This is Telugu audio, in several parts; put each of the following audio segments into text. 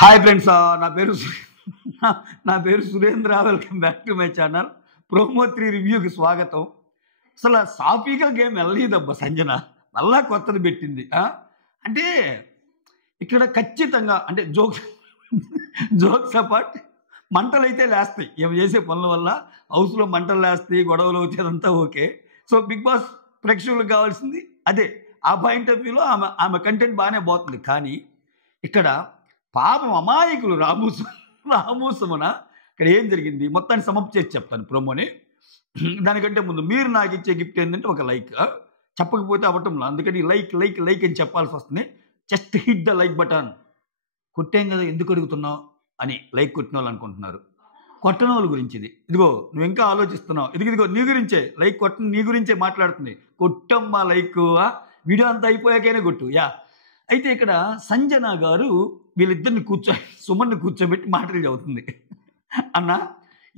హాయ్ ఫ్రెండ్స్, నా పేరు Surendra. Welcome back to my channel. Promo 3 రివ్యూకి స్వాగతం. అసలు సాఫీగా గేమ్ వెళ్ళలేదబ్బా సంజన, మళ్ళా కొత్తది పెట్టింది. అంటే ఇక్కడ ఖచ్చితంగా అంటే జోక్స్ అపార్ట్, మంటలు అయితే లేస్తాయి. ఏమి చేసే పనుల వల్ల హౌస్లో మంటలు లేస్తాయి, గొడవలు అవుతాయి, అదంతా ఓకే. సో బిగ్ బాస్ ప్రేక్షకులకు కావాల్సింది అదే. ఆ పాయింట్ ఆఫ్ వ్యూలో ఆమె కంటెంట్ బాగానే పోతుంది. కానీ ఇక్కడ పాపం అమాయకులు రామూసమున ఇక్కడ ఏం జరిగింది మొత్తాన్ని సమప్ చేసి చెప్తాను ప్రోమోని. దానికంటే ముందు మీరు నాకు ఇచ్చే గిఫ్ట్ ఏంటంటే ఒక లైక్. చెప్పకపోతే అవ్వటంలో, అందుకని లైక్ లైక్ లైక్ అని చెప్పాల్సి వస్తుంది. Just hit the like button. కొట్టాం కదా ఎందుకు అడుగుతున్నావు అని లైక్ కొట్టిన వాళ్ళు అనుకుంటున్నారు. కొట్టని వాళ్ళ గురించి ఇది. ఇదిగో నువ్వు ఇంకా ఆలోచిస్తున్నావు, ఇదిగో నీ గురించే లైక్ కొట్ట, నీ గురించే మాట్లాడుతుంది. కొట్టమ్మా లైక్. వీడియో అంతా అయిపోయాకైనా కొట్టు. అయితే ఇక్కడ సంజన గారు వీళ్ళిద్దరిని సుమన్ని కూర్చోబెట్టి మాటలు చెబుతుంది. అన్న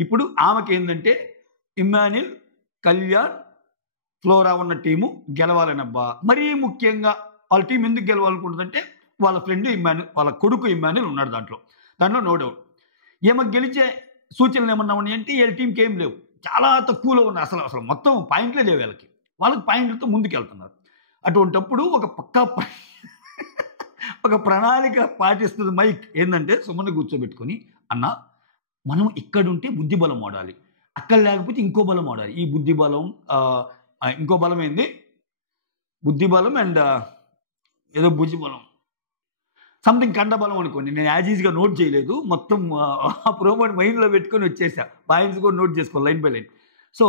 ఇప్పుడు ఆమెకి ఏంటంటే ఇమ్మాన్యుల్, కళ్యాణ్, ఫ్లోరా ఉన్న టీము గెలవాలనబ్బా. మరీ ముఖ్యంగా వాళ్ళ టీం ఎందుకు గెలవాలనుకుంటుందంటే వాళ్ళ ఫ్రెండ్ ఇమ్మాన్యుల్, వాళ్ళ కొడుకు ఇమ్మాన్యుల్ ఉన్నాడు దాంట్లో నో డౌట్. ఏమో గెలిచే సూచనలు ఏమన్నా ఉన్నాయి అంటే వీళ్ళ టీంకి ఏం లేవు, చాలా తక్కువలో ఉన్నాయి. అసలు మొత్తం పాయింట్లే లేవు వాళ్ళకి పాయింట్లతో ముందుకు వెళ్తున్నారు. అటువంటప్పుడు ఒక ప్రణాళిక పాటిస్తుంది మైక్. ఏంటంటే సుమన్ని కూర్చోబెట్టుకొని, అన్న మనం ఇక్కడుంటే బుద్ధి బలం వాడాలి, అక్కడ లేకపోతే ఇంకో బలం వాడాలి. ఈ బుద్ధి బలం, ఇంకో బలం ఏంది, బుద్ధి బలం అండ్ ఏదో భుజి బలం, సంథింగ్ కండబలం అనుకోండి. నేను యాజ్ ఈజీగా నోట్ చేయలేదు, మొత్తం ఆ ప్రోమోని మైండ్లో పెట్టుకొని వచ్చేసా. పాయింట్స్ కూడా నోట్ చేసుకోవాలి లైన్ బై లైన్. సో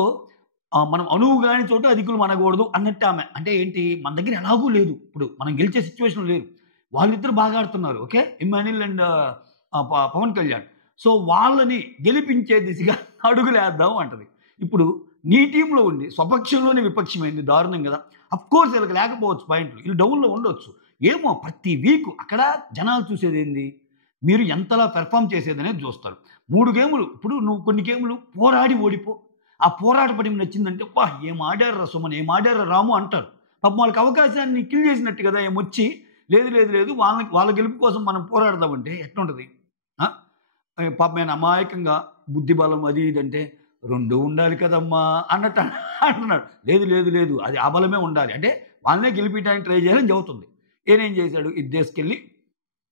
మనం అనువు కాని చోట అధికులు మనకూడదు అన్నట్టు ఆమె. అంటే ఏంటి, మన దగ్గర ఎలాగూ లేదు, ఇప్పుడు మనం గెలిచే సిచ్యువేషన్ లేదు. వాళ్ళిద్దరు బాగా ఆడుతున్నారు, okay, Emmanuel and Pawan Kalyan. So వాళ్ళని గెలిపించే దిశగా అడుగులేద్దాం అంటది. ఇప్పుడు నీ టీంలో ఉండి స్వపక్షంలోనే విపక్షమైంది, దారుణం కదా. అఫ్కోర్స్ వీళ్ళకి లేకపోవచ్చు పాయింట్లు, వీళ్ళు డౌన్లో ఉండొచ్చు. ఏమో ప్రతి వీక్ అక్కడ జనాలు చూసేది ఏంది, మీరు ఎంతలా పెర్ఫామ్ చేసేదనేది చూస్తారు. 3 గేములు, ఇప్పుడు నువ్వు కొన్ని గేములు పోరాడి ఓడిపో, ఆ పోరాట పడి నచ్చిందంటే వా ఏం ఆడారా సుమన్, ఏం ఆడారా రాము అంటారు. పాపం వాళ్ళకి అవకాశాన్ని కిల్ చేసినట్టు కదా. ఏమొచ్చి లేదు వాళ్ళ గెలుపు కోసం మనం పోరాడదామంటే ఎట్లుంటుంది. పాపం నేను అమాయకంగా బుద్ధి బలం అది ఇదంటే 2 ఉండాలి కదమ్మా అన్నట్టు అంటున్నాడు. లేదు అది ఆ బలమే ఉండాలి అంటే వాళ్ళనే గెలిపించడానికి ట్రై చేయాలని చెబుతుంది. ఏనేం చేశాడు, ఇది తీసుకెళ్ళి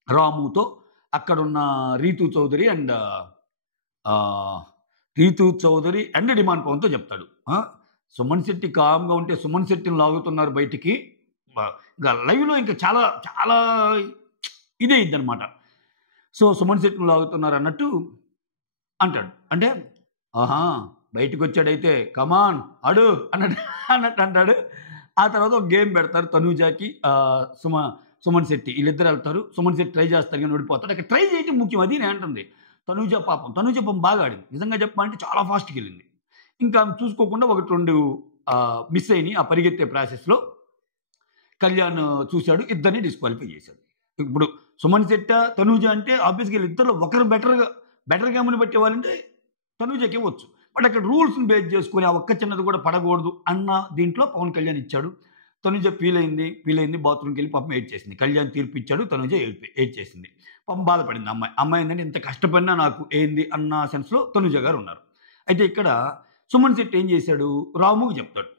రాముతో అక్కడున్న రీతు చౌదరి అండ్ డిమాండ్ పవన్తో చెప్తాడు. సుమన్ శెట్టి కామ్గా ఉంటే సుమన్ శెట్టిని లాగుతున్నారు బయటికి. ఇంకా లైవ్లో ఇంకా చాలా చాలా ఇదే ఇద్దనమాట. సో సుమన్ శెట్టిని లాగుతున్నారు అన్నట్టు అంటాడు. అంటే ఆహా బయటకు వచ్చాడైతే కమాన్ అడు అన్నట్టు అంటాడు. ఆ తర్వాత ఒక గేమ్ పెడతారు, తనూజాకి సుమన్ శెట్టి వీళ్ళిద్దరు వెళ్తారు. సుమన్ శెట్టి ట్రై చేస్తారు కానీ ఓడిపోతాడు. అక్కడ ట్రై చేయటం ముఖ్యం, అది నేను అంటుంది. తనూజ పాపం బాగా ఆడింది, నిజంగా చెప్పాలంటే చాలా ఫాస్ట్కి వెళ్ళింది. ఇంకా చూసుకోకుండా 1-2 మిస్ అయినాయి ఆ పరిగెత్తే ప్రాసెస్లో. కళ్యాణ్ చూశాడు, ఇద్దరిని డిస్క్వాలిఫై చేశాడు. ఇప్పుడు సుమన్ శెట్టి, తనూజ అంటే ఆబ్వియస్గా వీళ్ళిద్దరిలో ఒకరు బెటర్ గేమ్ని పెట్టేవాళ్ళంటే తనూజకే వచ్చు. బట్ అక్కడ రూల్స్ని బేస్ చేసుకుని ఆ ఒక్క చిన్నది కూడా పడకూడదు అన్న దీంట్లో పవన్ కళ్యాణ్ ఇచ్చాడు. తనుజ ఫీల్ అయింది, బాత్రూమ్కి వెళ్ళి పాపం ఏడ్ చేసింది. కళ్యాణ్ తీర్పు ఇచ్చాడు, తనుజ ఏడ్ చేసింది. పాపం బాధపడింది అమ్మాయి ఏంటంటే ఇంత కష్టపడినా నాకు ఏంది అన్న సెన్స్లో తనుజ గారు ఉన్నారు. అయితే ఇక్కడ సుమన్ శెట్టి ఏం చేశాడు, రాముకి చెప్తాడు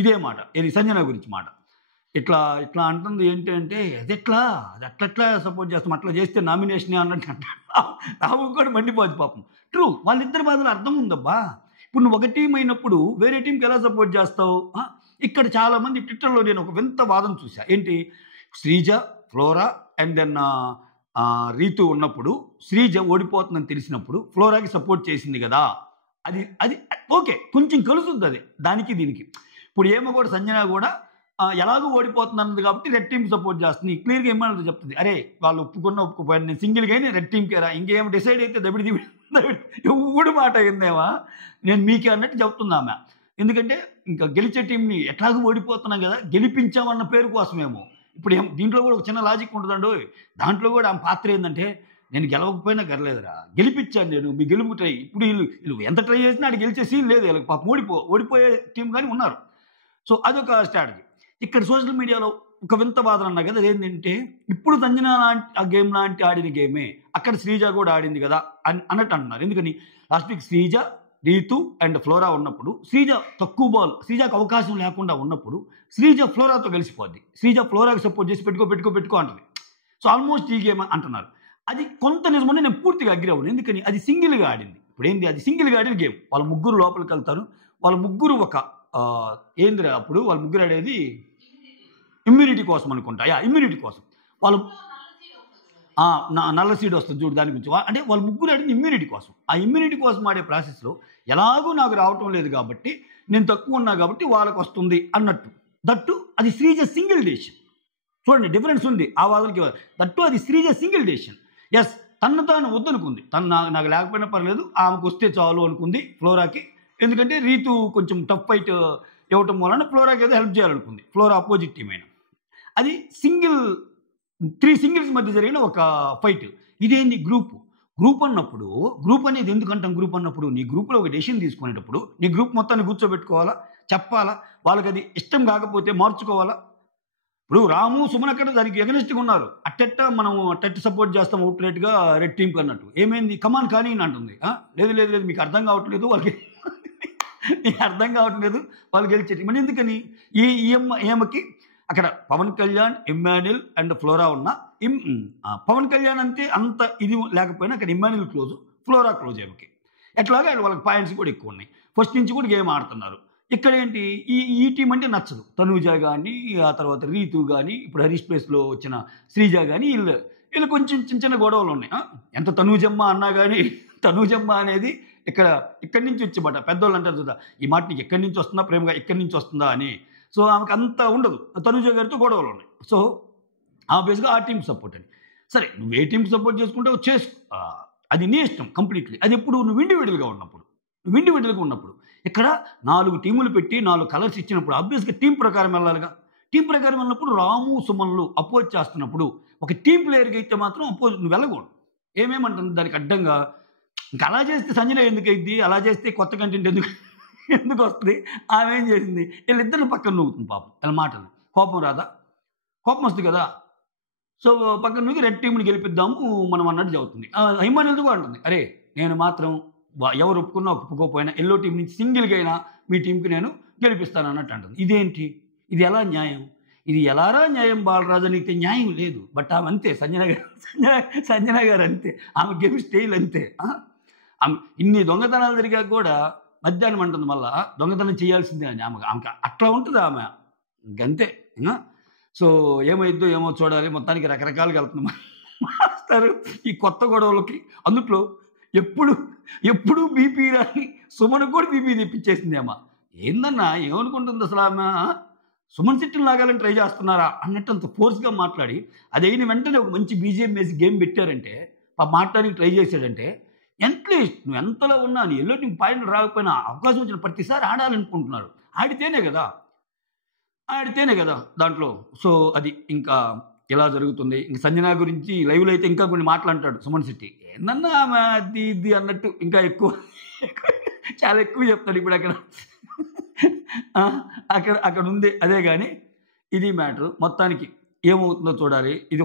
ఇదే మాట, ఇది సంజన గురించి మాట. ఇట్లా అంటుంది ఏంటి అంటే అది అట్లా సపోర్ట్ చేస్తాం, అట్లా చేస్తే నామినేషనే అన్నట్టు అంటాడు. రాము కూడా మండిపోద్ది పాపం. ట్రూ, వాళ్ళిద్దరి బాధలు అర్థం ఉందబ్బా. ఇప్పుడు నువ్వు ఒక టీం అయినప్పుడు వేరే టీంకి ఎలా సపోర్ట్ చేస్తావు. ఇక్కడ చాలామంది ట్విట్టర్లో నేను ఒక వింత వాదన చూసా. ఏంటి, Sreeja, Flora and then Ritu ఉన్నప్పుడు శ్రీజ ఓడిపోతుందని తెలిసినప్పుడు ఫ్లోరాకి సపోర్ట్ చేసింది కదా, అది ఓకే, కొంచెం కలుసుద్ది అది దానికి దీనికి. ఇప్పుడు ఏమో కూడా సంజన కూడా ఎలాగో ఓడిపోతున్నది కాబట్టి రెడ్ టీంకి సపోర్ట్ చేస్తుంది. క్లియర్గా ఏమన్నా చెప్తుంది, అరే వాళ్ళు ఒప్పుకోపోయాను, నేను సింగిల్గా రెడ్ టీంకి రా, ఇంకేమో డిసైడ్ అయితే దబిడి ఎవడు మాట అయిందేమా నేను మీకే అన్నట్టు చెప్తున్నామె. ఎందుకంటే ఇంకా గెలిచే టీంని ఎట్లాగో ఓడిపోతున్నాం కదా, గెలిపించామన్న పేరు కోసమేమో. ఇప్పుడు దీంట్లో కూడా ఒక చిన్న లాజిక్ ఉంటుందండి. దాంట్లో కూడా ఆమె పాత్ర ఏంటంటే నేను గెలవకపోయినా గెలలేదురా, గెలిపించాను నేను, మీ గెలుపు ట్రై. ఇప్పుడు వీళ్ళు ఎంత ట్రై చేసినా అది గెలిచే సీన్ లేదు, వీళ్ళకి పాపం ఓడిపోయే టీం కానీ ఉన్నారు. సో అదొక స్ట్రాటజీ. ఇక్కడ సోషల్ మీడియాలో ఒక వింత వాదన అన్నా కదా, అదేంటంటే ఇప్పుడు సంజన లాంటి ఆ గేమ్ లాంటి ఆడిన గేమే అక్కడ శ్రీజ కూడా ఆడింది కదా అన్నట్టు అంటున్నారు. ఎందుకని last week Sreeja, Ritu and Flora ఉన్నప్పుడు శ్రీజ తక్కువ బాల్, శ్రీజకు అవకాశం లేకుండా ఉన్నప్పుడు శ్రీజ ఫ్లోరాతో కలిసిపోద్ది. శ్రీజ ఫ్లోరాకి సపోర్ట్ చేసి పెట్టుకో అంటుంది. సో ఆల్మోస్ట్ ఈ గేమ్ అంటున్నారు. అది కొంత నిజమని నేను పూర్తిగా అగ్రి అవ్వను. ఎందుకని అది సింగిల్గా ఆడింది. ఇప్పుడు ఏంది, అది సింగిల్గా ఆడిన గేమ్. వాళ్ళ ముగ్గురు లోపలికి వెళ్తారు. వాళ్ళ ముగ్గురు ఒక ఏందిరా అప్పుడు వాళ్ళ ముగ్గురు ఆడేది ఇమ్యూనిటీ కోసం అనుకుంటా. ఇమ్యూనిటీ కోసం వాళ్ళు నల్ల సీడ్ వస్తుంది చూడు, దాని గురించి అంటే వాళ్ళ ముగ్గురు ఆడింది ఇమ్యూనిటీ కోసం. ఆ ఇమ్యూనిటీ కోసం ఆడే ప్రాసెస్లో ఎలాగో నాకు రావటం లేదు కాబట్టి, నేను తక్కువ ఉన్నా కాబట్టి వాళ్ళకి వస్తుంది అన్నట్టు. దట్టు అది శ్రీజ సింగిల్ డెసిషన్. చూడండి డిఫరెన్స్ ఉంది ఆ వాదనకి. దట్టు అది శ్రీజ సింగిల్ డెసిషన్. ఎస్, తను తాను వద్దనుకుంది. తను నాకు లేకపోయినా పర్లేదు, ఆమెకు వస్తే చాలు అనుకుంది ఫ్లోరాకి. ఎందుకంటే రీతు కొంచెం టఫ్ ఫైట్ ఇవ్వటం వలన ఫ్లోరాకి ఏదో హెల్ప్ చేయాలనుకుంది. ఫ్లోరా అపోజిట్ టీం అయినా అది 3 సింగిల్స్ మధ్య జరిగిన ఒక ఫైట్. ఇదేంది గ్రూప్ అన్నప్పుడు, గ్రూప్ అనేది ఎందుకంటాం గ్రూప్ అన్నప్పుడు, నీ గ్రూప్లో ఒక డెసిషన్ తీసుకునేటప్పుడు నీ గ్రూప్ మొత్తాన్ని కూర్చోబెట్టుకోవాలా, చెప్పాలా, వాళ్ళకి అది ఇష్టం కాకపోతే మార్చుకోవాలా. ఇప్పుడు రాము సుమన్ అక్కడ దానికి ఎగనెస్ట్గా ఉన్నారు. మనం అట్టెట్ట సపోర్ట్ చేస్తాం అవుట్లెట్గా రెడ్ టీంకి అన్నట్టు. ఏమైంది కమాన్ కానీ అంటుంది. లేదు మీకు అర్థం కావట్లేదు, వాళ్ళకి నీకు అర్థం కావట్లేదు, వాళ్ళు గెలిచేది. మరి ఎందుకని ఈమెకి అక్కడ Pawan Kalyan, Emmanuel and Flora ఉన్న పవన్ కళ్యాణ్ అంతే అంత ఇది లేకపోయినా అక్కడ ఇమ్మాన్యుల్ క్లోజ్, ఫ్లోరా క్లోజ్. ఏమకి ఎట్లాగా వాళ్ళకి పాయింట్స్ కూడా ఎక్కువ ఉన్నాయి. ఫస్ట్ నుంచి కూడా గేమ్ ఆడుతున్నారు. ఇక్కడ ఏంటి, ఈ టీం అంటే నచ్చదు. తనూజ కానీ, ఆ తర్వాత రీతు కానీ, ఇప్పుడు హరీష్ ప్లేస్లో వచ్చిన శ్రీజ కానీ, వీళ్ళు కొంచెం చిన్న గొడవలు ఉన్నాయి. ఎంత తనూజమ్మ అన్నా కానీ తనూజమ్మ అనేది ఇక్కడి నుంచి వచ్చేమాట. పెద్దోళ్ళు అంటారు కదా, ఈ మాట నీకు ఎక్కడి నుంచి వస్తుందా, ప్రేమగా ఎక్కడి నుంచి వస్తుందా అని. సో ఆమెకు అంత ఉండదు. తనూజ గారితో గొడవలు ఉన్నాయి. సో ఆబ్వియస్గా ఆ టీం సపోర్ట్ అని. సరే, నువ్వు ఏ టీం సపోర్ట్ చేసుకుంటావు చేసుకో, అది నీ ఇష్టం కంప్లీట్లీ. అది ఎప్పుడు నువ్వు ఇండివిజువల్గా ఉన్నప్పుడు. ఇక్కడ 4 టీములు పెట్టి 4 కలర్స్ ఇచ్చినప్పుడు ఆబ్వియస్గా టీం ప్రకారం వెళ్ళాలిగా. టీం ప్రకారం వెళ్ళినప్పుడు రాము సుమన్లు అపోజ్ చేస్తున్నప్పుడు ఒక టీం ప్లేయర్కి అయితే మాత్రం అపోజ్ నువ్వు వెళ్ళకూడదు. ఏమేమంటుంది దానికి అడ్డంగా, ఇంకా అలా చేస్తే సంజన ఎందుకు అయింది, అలా చేస్తే కొత్త కంటెంట్ ఎందుకు వస్తుంది. ఆమె ఏం చేసింది, వీళ్ళిద్దరిని పక్కన నూగుతుంది పాపం. వాళ్ళ మాటలు కోపం రాదా, కోపం వస్తుంది కదా. సో పక్కన నూగి రెడ్ టీంని గెలిపిద్దాము మనం అన్నట్టు చదువుతుంది. ఇమ్మాన్యుల్ కూడా అంటుంది, అరే నేను మాత్రం ఎవరు ఒప్పుకున్నా ఒప్పుకోకపోయినా ఎల్లో టీం నుంచి సింగిల్గా అయినా మీ టీంకి నేను గెలిపిస్తాను అన్నట్టు అంటుంది. ఇదేంటి, ఇది ఎలా న్యాయం, ఇది ఎలారా న్యాయం బాలరాజు అనితే న్యాయం లేదు. బట్ ఆమె అంతే, సంజన గారు అంతే, ఆమె గేమ్ స్టైల్ అంతే. ఆమె ఇన్ని దొంగతనాలు జరిగాక కూడా మధ్యాహ్నం అంటుంది మళ్ళా దొంగతనం చేయాల్సిందే అని. ఆమెకి అట్లా ఉంటుంది ఆమె, ఇంకంతే. సో ఏమైద్దో ఏమో చూడాలి. మొత్తానికి రకరకాలుగా వెళ్తుంది మాస్టర్ ఈ కొత్త గొడవలకి. అందుట్లో ఎప్పుడు బీపీ రాని సుమన్ కూడా బీపీ తెప్పించేసింది అమ్మ. ఏందన్నా ఏమనుకుంటుంది అసలు ఆమె, సుమన్ శెట్టిని లాగాలని ట్రై చేస్తున్నారా అన్నట్టు అంత ఫోర్స్గా మాట్లాడి, అది అయిన వెంటనే ఒక మంచి బీజిఎం వేసి గేమ్ పెట్టారంటే, మాట్లాడానికి ట్రై చేశాడంటే, అట్లీస్ట్ నువ్వు ఎంతలో ఉన్నా నీ ఎల్లో టీం పాయింట్లు రాకపోయినా అవకాశం వచ్చిన ప్రతిసారి ఆడాలనుకుంటున్నారు. ఆడితేనే కదా దాంట్లో. సో అది ఇంకా ఇలా జరుగుతుంది. ఇంక సంజన గురించి లైవ్లో అయితే ఇంకా కొన్ని మాట్లాంటాడు సుమన్ శెట్టి. ఏందన్నా ఆమె అది ఇది అన్నట్టు ఇంకా చాలా ఎక్కువ చెప్తాడు. ఇప్పుడు అక్కడ ఉంది. అదే కానీ ఇది మ్యాటర్. మొత్తానికి ఏమవుతుందో చూడాలి. ఇది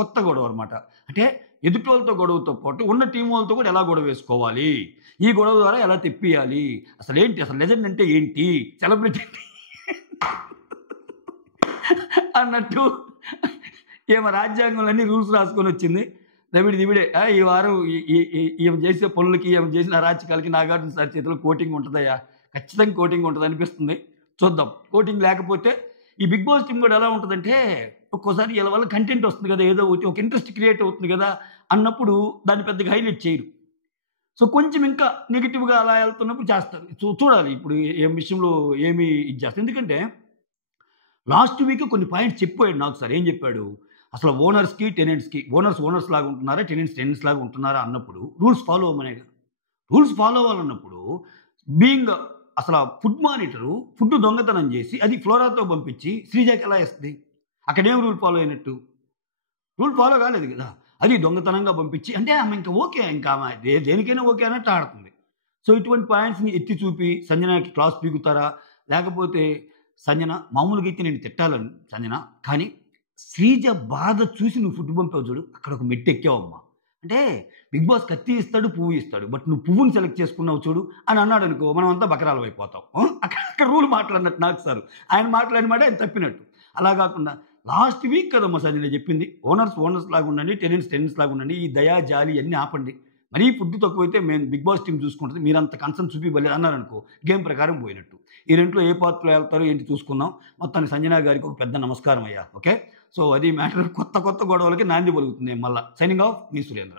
కొత్త గొడవ అనమాట. అంటే ఎదుటోళ్ళతో గొడవతో పాటు ఉన్న టీం వాళ్ళతో కూడా ఎలా గొడవ వేసుకోవాలి, ఈ గొడవ ద్వారా ఎలా తెప్పియాలి, అసలు లెజెండ్ అంటే ఏంటి, సెలబ్రిటీ అన్నట్టు ఏమో రాజ్యాంగంలో అన్ని రూల్స్ రాసుకొని వచ్చింది. దివిడే ఈ వారం ఈమె చేసే పనులకి, ఈమె చేసిన అరాచకాలకి నాగార్జున సార్ చేతిలో కోటింగ్ ఉంటుందయ్యా, ఖచ్చితంగా కోటింగ్ ఉంటుంది అనిపిస్తుంది. చూద్దాం. కోటింగ్ లేకపోతే ఈ బిగ్ బాస్ టీం కూడా ఎలా ఉంటుందంటే, ఒక్కోసారి ఇలా వల్ల కంటెంట్ వస్తుంది కదా, ఏదో ఒకటి ఒక ఇంట్రెస్ట్ క్రియేట్ అవుతుంది కదా అన్నప్పుడు దాన్ని పెద్దగా హైలైట్ చేయరు. సో కొంచెం ఇంకా నెగిటివ్గా అలా వెళ్తున్నప్పుడు చేస్తారు. చూడాలి ఇప్పుడు ఏం విషయంలో ఏమి ఇది చేస్తారు. ఎందుకంటే లాస్ట్ వీక్ కొన్ని పాయింట్స్ చెప్పాడు నాకు సార్. ఏం చెప్పాడు, అసలు ఓనర్స్కి టెనెంట్స్కి, ఓనర్స్ లాగా ఉంటున్నారా, టెనెంట్స్ లాగా ఉంటున్నారా అన్నప్పుడు రూల్స్ ఫాలో అవ్వమనే. రూల్స్ ఫాలో అవ్వాలన్నప్పుడు బీయింగ్ అసలు ఫుడ్ మానిటరు ఫుడ్ దొంగతనం చేసి అది ఫ్లోరాతో పంపించి శ్రీజాకి ఎలా వేస్తుంది? అక్కడేం రూల్ ఫాలో అయినట్టు? రూల్ ఫాలో కాలేదు కదా. అది దొంగతనంగా పంపించి అంటే ఆమె ఇంకా ఓకే, ఇంకా ఆమె దేనికైనా ఓకే అన్నట్టు ఆడుతుంది. సో ఇటువంటి పాయింట్స్ని ఎత్తి చూపి సంజనాకి క్లాస్ పీకుతారా, లేకపోతే సంజన మామూలుగా అయితే నేను తిట్టాలని సంజన, కానీ శ్రీజ బాధ చూసి నువ్వు ఫుడ్ పంపావు చూడు, అక్కడ ఒక మెట్టు ఎక్కావమ్మా. అంటే బిగ్ బాస్ కత్తి ఇస్తాడు, పువ్వు ఇస్తాడు. బట్ నువ్వు పువ్వుని సెలెక్ట్ చేసుకున్నావు చూడు అని అన్నాడనుకో, మనం అంతా బకరాలు అయిపోతాం. అక్కడ అక్కడ రూల్ మాట్లాడినట్టు నాకు సారు. ఆయన మాట్లాడిన మాట ఆయన తప్పినట్టు. అలా కాకుండా లాస్ట్ వీక్ కదమ్మా సంజన చెప్పింది, ఓనర్స్ లాగా ఉండండి, టెనెంట్స్ లాగా ఉండండి. ఈ దయా, జాలి అన్నీ ఆపండి. మరీ ఫుడ్ తక్కువైతే మేము బిగ్ బాస్ టీం చూసుకుంటుంది, మీరంత కన్సర్న్ చూపివ్వలేదు అన్నారనుకో, గేమ్ ప్రకారం పోయినట్టు. ఈ రెంట్లో ఏ పాత్రలో వెళ్తారో ఏంటి చూసుకుందాం. మొత్తానికి సంజన గారికి ఒక పెద్ద నమస్కారం అయ్యా. ఓకే, సో అది మ్యాటర్. కొత్త గొడవలకి నాంది పలుకుతుంది మళ్ళీ. సైనింగ్ ఆఫ్, మీ సురేంద్ర.